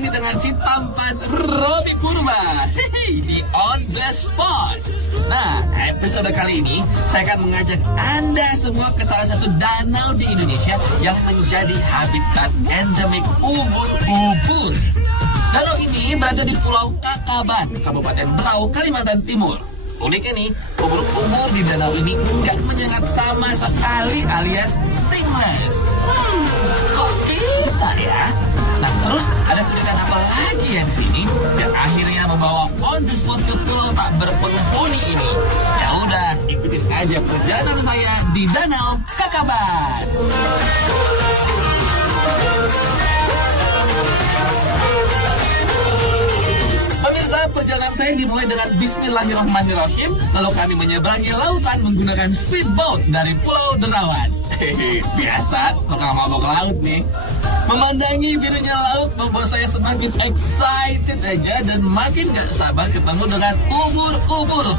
lagi nih dengan si tampan Robi Purba di On The Spot. Nah, episode kali ini saya akan mengajak Anda semua ke salah satu danau di Indonesia yang menjadi habitat endemik ubur-ubur. Danau ini berada di Pulau Kakaban, Kabupaten Berau, Kalimantan Timur. Uniknya nih, ubur-ubur di danau ini nggak menyengat sama sekali alias stingless. Kok bisa ya? Nah, terus ada keunikan apa lagi yang di sini yang akhirnya membawa On The Spot ke pulau tak berpenghuni ini? Ya udah, ikutin aja perjalanan saya di Danau Kakaban. Pemirsa, perjalanan saya dimulai dengan Bismillahirrahmanirrahim. Lalu kami menyeberangi lautan menggunakan speedboat dari Pulau Derawan. Biasa, tukang mabok laut nih. Memandangi birunya laut membuat saya semakin excited aja dan makin gak sabar ketemu dengan ubur-ubur.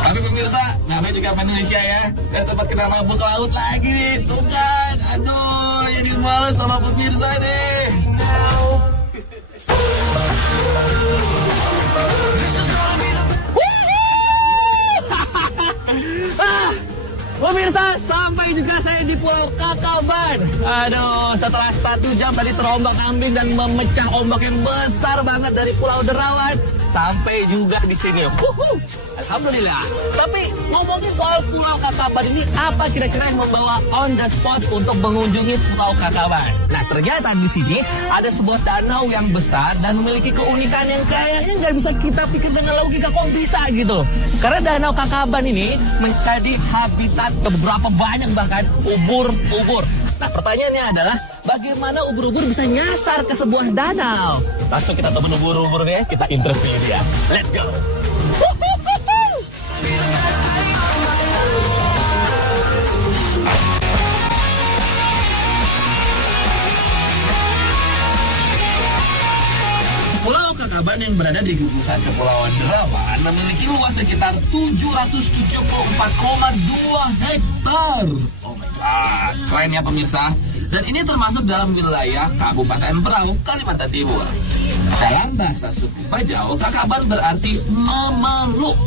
Tapi pemirsa, namanya juga manusia ya. Saya sempat kena mabuk laut lagi nih. Tuh kan, aduh, jadi malu sama pemirsa nih. Pemirsa, sampai juga saya di Pulau Kakaban. Aduh, setelah 1 jam tadi terombang-ambing dan memecah ombak yang besar banget dari Pulau Derawan, sampai juga di sini. Alhamdulillah. Tapi ngomongin soal Pulau Kakaban ini, apa kira-kira yang membawa On The Spot untuk mengunjungi Pulau Kakaban? Nah, ternyata di sini ada sebuah danau yang besar dan memiliki keunikan yang kayaknya nggak bisa kita pikir dengan logika kok bisa gitu. Karena Danau Kakaban ini menjadi habitat beberapa banyak bahkan ubur-ubur. Nah, pertanyaannya adalah bagaimana ubur-ubur bisa nyasar ke sebuah danau? Langsung kita temuin ubur-uburnya, kita interview dia. Let's go. Pulau Kakaban yang berada di gugusan Kepulauan Derawan memiliki luas sekitar 774,2 hektar. Oh my god, keren ya pemirsa. Dan ini termasuk dalam wilayah Kabupaten Berau, Kalimantan Timur. Dalam bahasa suku Pajau, Kakaban berarti memeluk.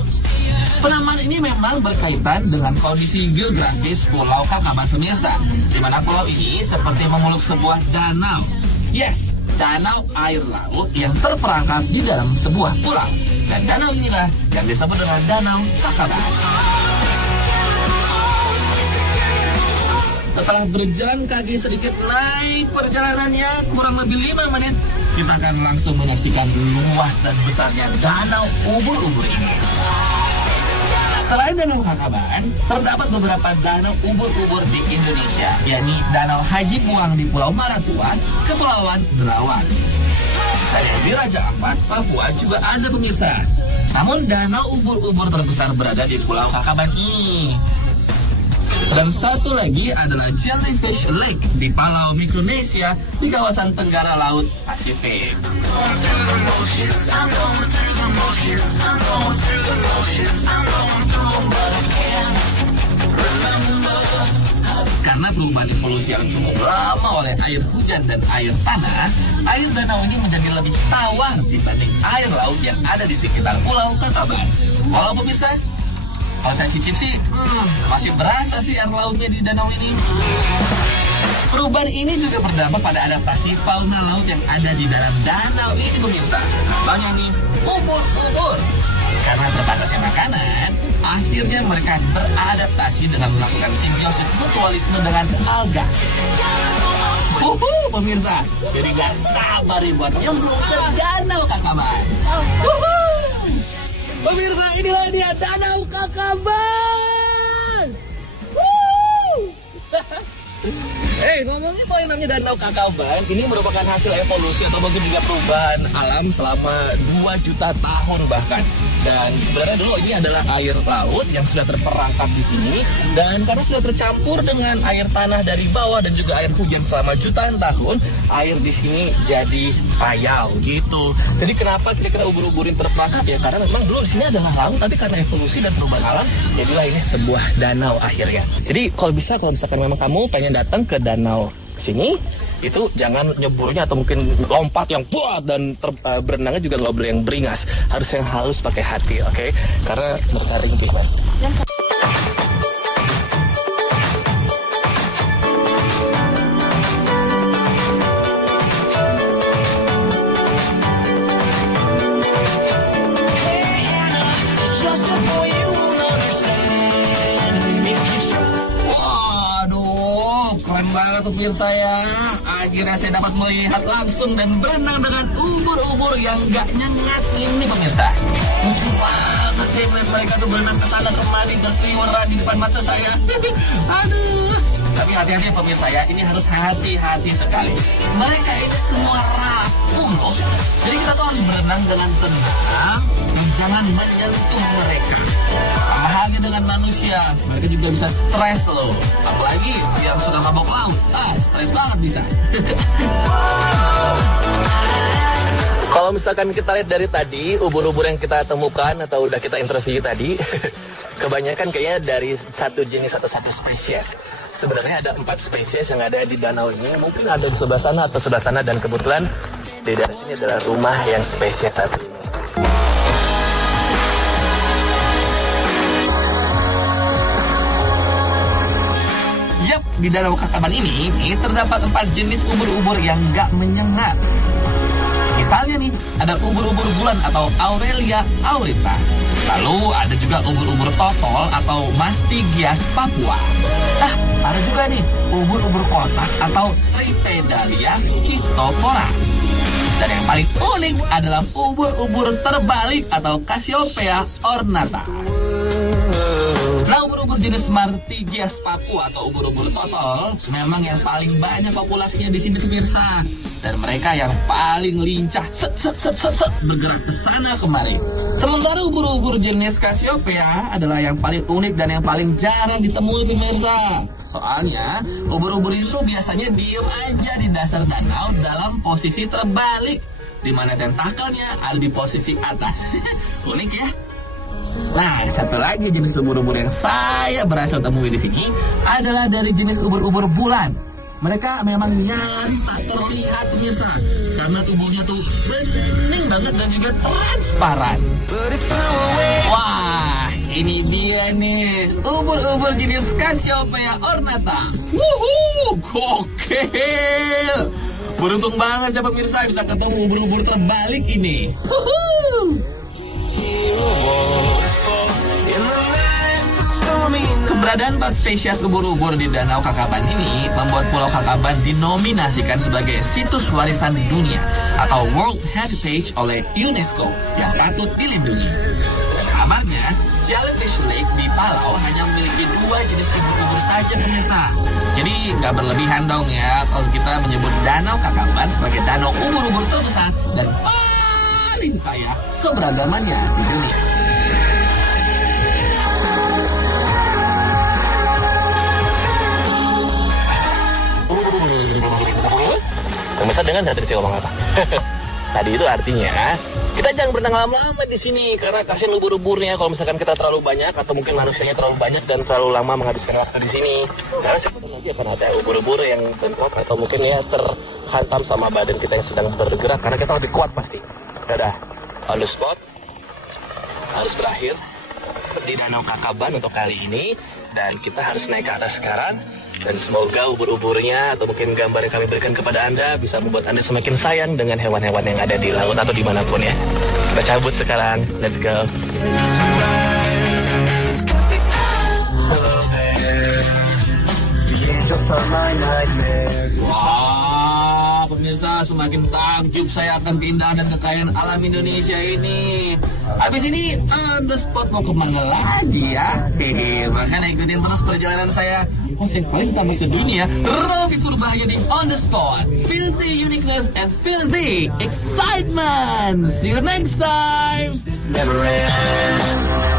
Penamaan ini memang berkaitan dengan kondisi geografis Pulau Kakaban pemirsa, di mana pulau ini seperti memeluk sebuah danau. Yes, danau air laut yang terperangkap di dalam sebuah pulau. Dan danau inilah yang disebut dengan Danau Kakaban. Setelah berjalan kaki sedikit naik perjalanannya kurang lebih 5 menit, kita akan langsung menyaksikan luas dan besarnya danau ubur-ubur ini. Selain Danau Kakaban, terdapat beberapa danau ubur-ubur di Indonesia, yakni Danau Haji Puang di Pulau Maratua, Kepulauan Derawan. Dan yang di Raja Ampat, Papua juga ada pemirsa. Namun danau ubur-ubur terbesar berada di Pulau Kakaban ini. Dan satu lagi adalah Jellyfish Lake di Palau Mikronesia di kawasan Tenggara Laut Pasifik. Karena perubahan polusi yang cukup lama oleh air hujan dan air tanah, air danau ini menjadi lebih tawar dibanding air laut yang ada di sekitar Pulau Kakaban. Walau pemirsa, kalau saya cicip sih, masih berasa sih air lautnya di danau ini. Perubahan ini juga berdampak pada adaptasi fauna laut yang ada di dalam danau ini pemirsa. Contohnya nih, ubur-ubur. Karena terbatasnya makanan, akhirnya mereka beradaptasi dengan melakukan simbiosis mutualisme dengan alga. Pemirsa, jadi gak sabar nih buat nyemplung ke Danau Kakaban. Pemirsa, inilah dia Danau Kakaban. Ngomongin soal yang namanya Danau Kakaban, ini merupakan hasil evolusi atau mungkin juga perubahan alam selama 2 juta tahun bahkan. Dan sebenarnya dulu ini adalah air laut yang sudah terperangkap di sini, dan karena sudah tercampur dengan air tanah dari bawah dan juga air hujan selama jutaan tahun, air di sini jadi payau gitu. Jadi kenapa kira-kira ubur-ubur ini terperangkap ya? Karena memang dulu di sini adalah laut, tapi karena evolusi dan perubahan alam, jadilah ini sebuah danau akhirnya. Jadi kalau misalkan memang kamu pengen datang ke danau sini, itu jangan nyeburnya atau mungkin lompat yang kuat dan berenangnya juga nggak boleh yang beringas. Harus yang halus pakai hati, oke? Karena mereka ringkih, Mas. Keren banget pemirsa ya. Akhirnya saya dapat melihat langsung dan berenang dengan ubur-ubur yang gak nyengat ini pemirsa. Lucu banget ya melihat mereka tuh berenang kesana kemari berseliweran di depan mata saya. Aduh. Tapi hati-hati pemirsa ya, ini harus hati-hati sekali. Mereka ini semua rapuh loh. Jadi kita tuh harus berenang dengan tenang dan jangan menyentuh mereka. Sama halnya dengan manusia, mereka juga bisa stres loh. Apalagi yang sudah mabok laut, stres banget bisa. Kalau misalkan kita lihat dari tadi, ubur-ubur yang kita temukan atau udah kita interview tadi, kebanyakan kayaknya dari satu jenis atau satu spesies. Sebenarnya ada 4 spesies yang ada di danau ini. Mungkin ada di sebelah sana atau sebelah sana, dan kebetulan di daerah sini adalah rumah yang spesies satu ini. Yap, di Danau Kakaban ini terdapat 4 jenis ubur-ubur yang gak menyengat. Misalnya nih, ada ubur-ubur bulan atau Aurelia aurita. Lalu ada juga ubur-ubur totol atau Mastigias papua. Ada juga nih ubur-ubur kotak atau Tripedalia schistopora. Dan yang paling unik adalah ubur-ubur terbalik atau Cassiopeia ornata. Nah, ubur-ubur jenis Martigias papua atau ubur-ubur totol memang yang paling banyak populasinya di sini pemirsa. Dan mereka yang paling lincah bergerak ke sana kemari. Sementara ubur-ubur jenis Cassiopeia adalah yang paling unik dan yang paling jarang ditemui pemirsa. Soalnya ubur-ubur itu biasanya diem aja di dasar danau dalam posisi terbalik, di mana tentakelnya ada di posisi atas. Unik ya. Nah, satu lagi jenis ubur-ubur yang saya berhasil temui di sini adalah dari jenis ubur-ubur bulan. Mereka memang nyaris tak terlihat pemirsa, karena tubuhnya tuh bening banget dan juga transparan. Wah, ini dia nih ubur-ubur jenis Cassiopeia ornata. Wuhu, gokil. Beruntung banget saya pemirsa bisa ketemu ubur-ubur terbalik ini. Keberadaan 4 spesies ubur-ubur di Danau Kakaban ini membuat Pulau Kakaban dinominasikan sebagai situs warisan dunia atau World Heritage oleh UNESCO yang patut dilindungi. Kabarnya, Jellyfish Lake di Palau hanya memiliki 2 jenis ubur-ubur saja pemirsa. Jadi nggak berlebihan dong ya kalau kita menyebut Danau Kakaban sebagai danau ubur-ubur terbesar dan paling kaya keberagamannya di dunia. Pemirsa dengar nggak tadi saya ngomong apa? Tadi itu artinya kita jangan berenang lama-lama di sini karena kasihan ubur-uburnya kalau misalkan kita terlalu banyak atau mungkin manusianya terlalu banyak dan terlalu lama menghabiskan waktu di sini. Karena sebentar lagi akan ada ubur-ubur yang bentrok atau mungkin ya terhantam sama badan kita yang sedang bergerak karena kita lebih kuat pasti. Dadah, on the spot harus berakhir di Danau Kakaban untuk kali ini dan kita harus naik ke atas sekarang. Dan semoga ubur-uburnya atau mungkin gambar yang kami berikan kepada Anda bisa membuat Anda semakin sayang dengan hewan-hewan yang ada di laut atau dimanapun ya. Kita cabut sekarang, let's go. Wah, pemirsa, semakin takjub saya akan keindahan dan kekayaan alam Indonesia ini. Habis ini on the spot mau kemana lagi ya? Makanya ikutin terus perjalanan saya. Yang paling tambah sedunia, Rocky Purbahayadi on the spot. Feel the uniqueness and feel the excitement. See you next time. Never ends.